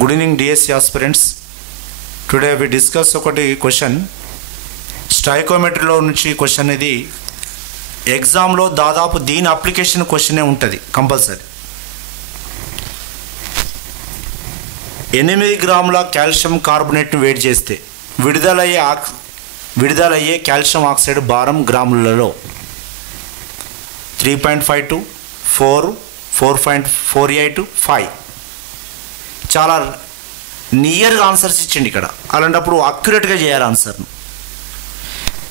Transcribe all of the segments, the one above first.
Good evening DSC aspirants. Today we discuss ఒకటి question స్టాయికోమెట్రీలో నుంచి question ఇది ఎగ్జామ్లో దాదాపు దీని అప్లికేషన్ క్వశ్చనే ఉంటుంది కంపల్సరీ. 8 గ్రాముల కాల్షియం కార్బోనేట్ను వేడి చేస్తే విడుదలయ్యే కాల్షియం ఆక్సైడ్ భారం గ్రాములలో 3.52 4 4.48 5. చాలా నియర్గా ఆన్సర్స్ ఇచ్చిండి ఇక్కడ. అలాంటప్పుడు అక్యురేట్గా చేయాలి ఆన్సర్ను.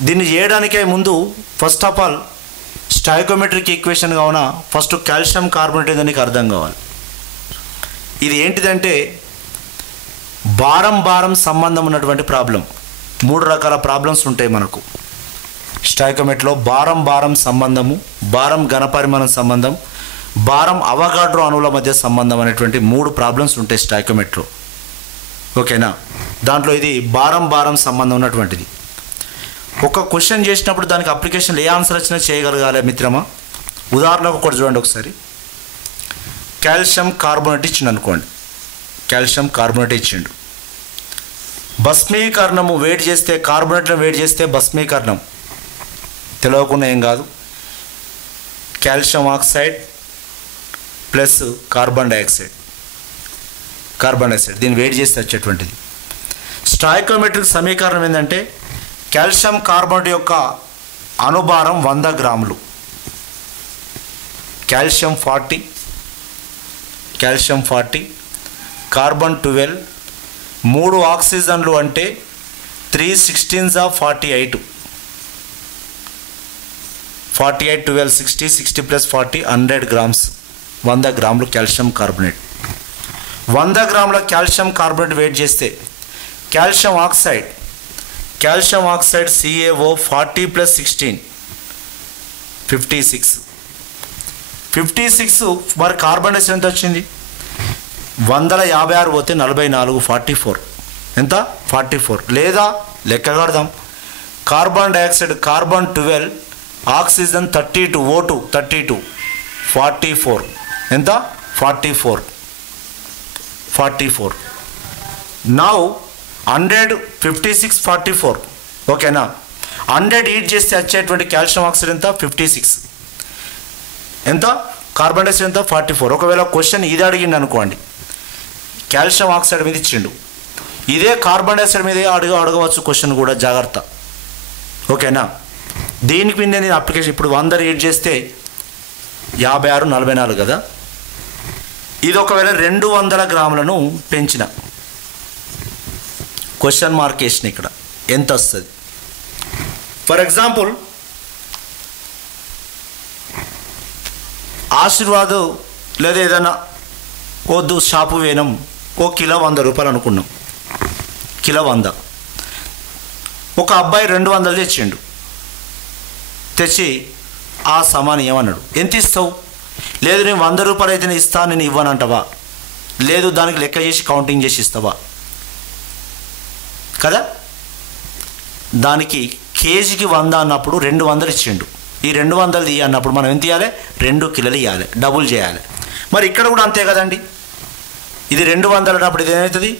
దీన్ని చేయడానికే ముందు ఫస్ట్ ఆఫ్ ఆల్ స్టాయికోమెట్రిక్ ఈక్వేషన్ కావున ఫస్ట్ కాల్షియం కార్బోనేట్ ఏదో నీకు అర్థం కావాలి. ఇది ఏంటిదంటే భారం సంబంధం ఉన్నటువంటి ప్రాబ్లం. 3 రకాల ప్రాబ్లమ్స్ ఉంటాయి మనకు స్టాయికోమెట్రీలో. భారం సంబంధము, భారం ఘనపరిమాణం సంబంధం, భారం అవగాడ్రో అణువుల మధ్య సంబంధం అనేటువంటి 3 ప్రాబ్లమ్స్ ఉంటాయి స్టాయికోమెట్రీలో. ఓకేనా? దాంట్లో ఇది భారం సంబంధం ఉన్నటువంటిది. ఒక క్వశ్చన్ చేసినప్పుడు దానికి అప్లికేషన్లో ఏ ఆన్సర్ వచ్చినా చేయగలగాలి మిత్రమా. ఉదాహరణకు ఒకటి చూడండి ఒకసారి. కాల్షియం కార్బోనేట్ ఇచ్చిండు అనుకోండి. కాల్షియం కార్బోనేట్ ఇచ్చిండు. భస్మీకరణము వేడి చేస్తే, కార్బోనేట్లను వేడి చేస్తే భస్మీకరణం తెలియకుండా ఏం కాదు. Calcium oxide plus carbon dioxide దీన్ని వేడి చేస్తే వచ్చేటువంటిది. స్టాయికోమెట్రిక్ సమీకరణం ఏంటంటే కాల్షియం కార్బోనేట్ యొక్క అణుభారం 100 గ్రాములు, కాల్షియం 40, కార్బన్ 12, 3 ఆక్సిజన్లు అంటే 3 16 48 12 60 ప్లస్ 40 100 గ్రామ్స్. 100 గ్రాములు కాల్షియం కార్బోనేట్. 100 గ్రాముల కాల్షియం కార్బోనేట్ వేడి చేస్తే కాల్షియం ఆక్సైడ్ CaO 40 ప్లస్ 16 56. మరి కార్బన్ డైఆక్సైడ్ ఎంత వచ్చింది? 156 పోతే 44 44 ఎంత? 44. లేదా లెక్క కడదాం. Carbon dioxide carbon 12, oxygen 32 O2 32 44 ఎంత? 44. నౌ 100 56 44. ఓకేనా? 100 హీట్ చేస్తే వచ్చేటువంటి కాల్షియం ఆక్సైడ్ ఎంత? 56. ఎంత? కార్బన్ డైఆక్సైడ్ ఎంత? 44. ఒకవేళ క్వశ్చన్ ఇది అడిగిండు అనుకోండి, కాల్షియం ఆక్సైడ్ మీద ఇచ్చిండు, ఇదే కార్బన్ డైఆక్సైడ్ మీద అడగవచ్చు క్వశ్చన్ కూడా, జాగ్రత్త. ఓకేనా? దీనికి మీద నేను అప్లికేషన్ ఇప్పుడు 100 హీట్ చేస్తే 56 44 కదా. ఇది ఒకవేళ 200 గ్రాములను పెంచిన, క్వశ్చన్ మార్క్ వేసిన ఇక్కడ ఎంత వస్తుంది? ఫర్ ఎగ్జాంపుల్ ఆశీర్వాద్ లేదా ఏదైనా వద్దు షాపు వేనం కిలో 100 రూపాయలు అనుకున్నాం. కిలో 100. ఒక అబ్బాయి 200 తెచ్చిండు. తెచ్చి ఆ సమాన్ ఏమన్నాడు, ఎంత ఇస్తావు? లేదు నేను 100 రూపాయలు అయితే నేను ఇస్తాను, నేను ఇవ్వనంటావా? లేదు దానికి లెక్క చేసి కౌంటింగ్ చేసి ఇస్తావా? కదా. దానికి కేజీకి 100 అన్నప్పుడు 200 ఇచ్చిండు. ఈ 200 ఇయ్య అన్నప్పుడు మనం ఎంత ఇవ్వాలి? 2 కిలోలు ఇవ్వాలి, డబుల్ చేయాలి. మరి ఇక్కడ కూడా అంతే కదండి. ఇది 200 అన్నప్పుడు ఇది ఏమవుతుంది?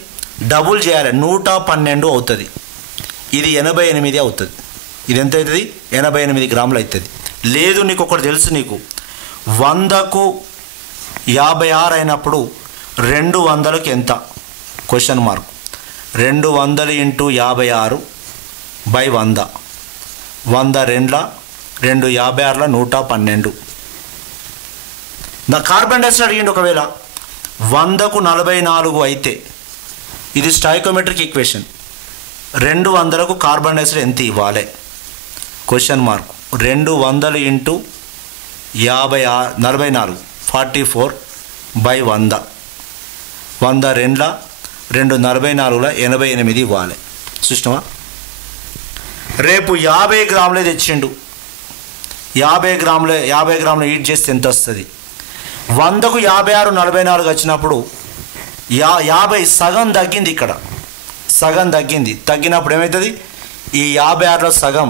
డబుల్ చేయాలి, 112 అవుతుంది. ఇది 88 అవుతుంది. ఇది ఎంత అవుతుంది? 88 గ్రాములు అవుతుంది. లేదు నీకు ఒకటి తెలుసు, నీకు 100కు 56 అయినప్పుడు 200కి ఎంత? Question mark. 200 × 56 / 100. 100 2 56 112. నా కార్బన్ డైఆక్సైడ్ అడిగిండి. ఒకవేళ 100కు 44 అయితే ఇది స్టాయికోమెట్రిక్ ఈక్వేషన్. 200కు కార్బన్ డైఆక్సైడ్ ఎంత ఇవ్వాలి? Question mark. 200 × 44 44 / 100. 100 2 2 44 88 ఇవ్వాలి. చూసినావా? రేపు 50 గ్రాములే తెచ్చిండు. 50 గ్రాములు హీట్ చేస్తే ఎంత వస్తుంది? 100కు 56 44 వచ్చినప్పుడు 50 సగం తగ్గింది. ఇక్కడ సగం తగ్గింది. తగ్గినప్పుడు ఏమవుతుంది? ఈ 56లో సగం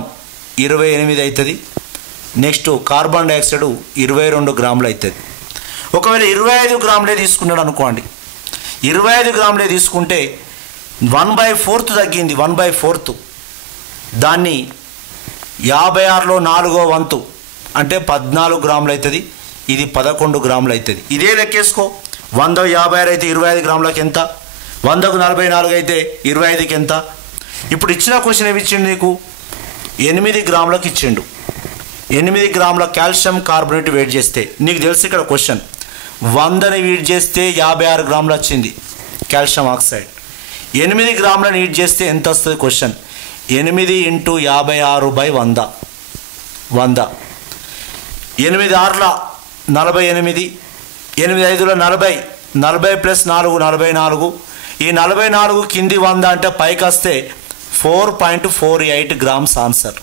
28 అవుతుంది. నెక్స్ట్ కార్బన్ డైఆక్సైడ్ 22 గ్రాములు అవుతుంది. ఒకవేళ 25 గ్రాములే తీసుకున్నాడు అనుకోండి, 25 గ్రాములే తీసుకుంటే 1/4 తగ్గింది, 1/4. దాన్ని 56లో 4వ వంతు అంటే 14 గ్రాములు అవుతుంది. ఇది 11 గ్రాములు అవుతుంది. ఇదే లెక్కేసుకో. 100/56 అయితే 25 గ్రాములకు ఎంత, 100కు 44 అయితే 25కి ఎంత. ఇప్పుడు ఇచ్చిన క్వశ్చన్ ఏమి ఇచ్చిండు నీకు? 8 గ్రాములకు ఇచ్చిండు. 8 గ్రాముల కాల్షియం కార్బోనేట్ వెయిట్ చేస్తే నీకు తెలుసు ఇక్కడ క్వశ్చన్ 100ని వెయిట్ చేస్తే 56 గ్రాములు వచ్చింది కాల్షియం ఆక్సైడ్. 8 గ్రాములను వెయిట్ చేస్తే ఎంత వస్తుంది క్వశ్చన్? 8 × 56/100. 100 8 6ల 48, 8 5ల 40, 40 + 4 44. ఈ 44 కింది 100 అంటే పైకి వస్తే 4.48 గ్రామ్స్ ఆన్సర్.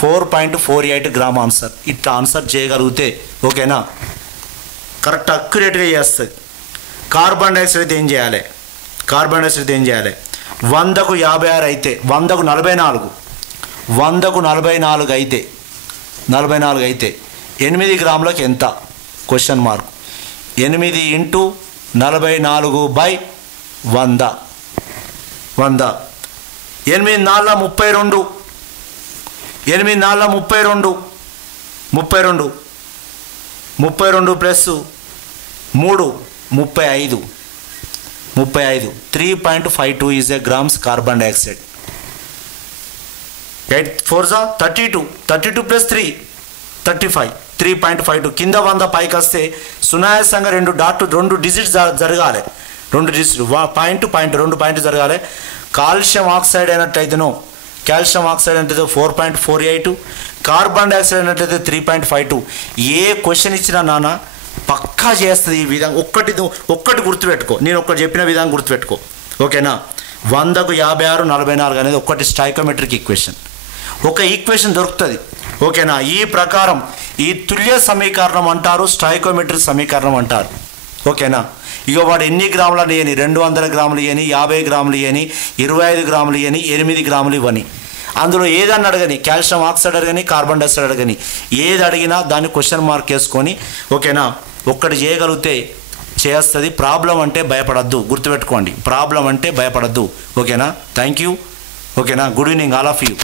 4.48 gram answer. ఇట్లా ఆన్సర్ చేయగలిగితే ఓకేనా, కరెక్ట్ అక్యురేట్గా చేస్తుంది. కార్బన్ డైఆక్సైడ్ అయితే ఏం చేయాలి? కార్బన్ డైఆక్సైడ్ అయితే ఏం చేయాలి? 100కు 56 అయితే 100కు 44, 100కు 44 అయితే 8 గ్రాములకు ఎంత? Question mark. 8 × 44/100. 100 8 4 32, 8 4 32, 32 32 plus 3 35. 3.52 is a grams carbon dioxide. 8 4 32, 32 + 3 35, 3.52. కింద 100 పైకి వస్తే సునాయాసంగా 2 డిజిట్స్ జరగాలి. 2 డిజిట్స్ పాయింట్ 2 పాయింట్ జరగాలి. కాల్షియం ఆక్సైడ్ అయినట్లయితేనో కాల్షియం ఆక్సైడ్ అంటే 4.48, కార్బన్ డైఆక్సైడ్ అయినట్లయితే 3.52. ఏ క్వశ్చన్ ఇచ్చినా నాన్న పక్కా చేస్తుంది ఈ విధంగా. ఒక్కటి గుర్తుపెట్టుకో, నేను ఒక్కటి చెప్పిన విధంగా గుర్తుపెట్టుకో ఓకేనా. 100కు 56 44 అనేది ఒకటి స్టాయికోమెట్రిక్ ఈక్వేషన్. ఒక ఈక్వేషన్ దొరుకుతుంది ఓకేనా. ఈ ప్రకారం ఈ తుల్య సమీకరణం అంటారు, స్టాయికోమెట్రిక్ సమీకరణం అంటారు ఓకేనా. ఇక వాడు ఎన్ని గ్రాములు ఇవ్వని, 200 గ్రాములు ఇవ్వని, 50 గ్రాములు ఇవ్వని, 25 గ్రాములు ఇవ్వని, 8 గ్రాములు ఇవ్వని, అందులో ఏదన్నా అడగని, కాల్షియం ఆక్సైడ్ అడగని, కార్బన్ డైఆక్సైడ్ అడగని, ఏది అడిగినా దాన్ని క్వశ్చన్ మార్క్ వేసుకొని ఓకేనా ఒక్కటి చేయగలిగితే చేస్తుంది. ప్రాబ్లం అంటే భయపడద్దు, గుర్తుపెట్టుకోండి. ప్రాబ్లం అంటే భయపడద్దు ఓకేనా. థ్యాంక్ యూ ఓకేనా. Good evening all of you.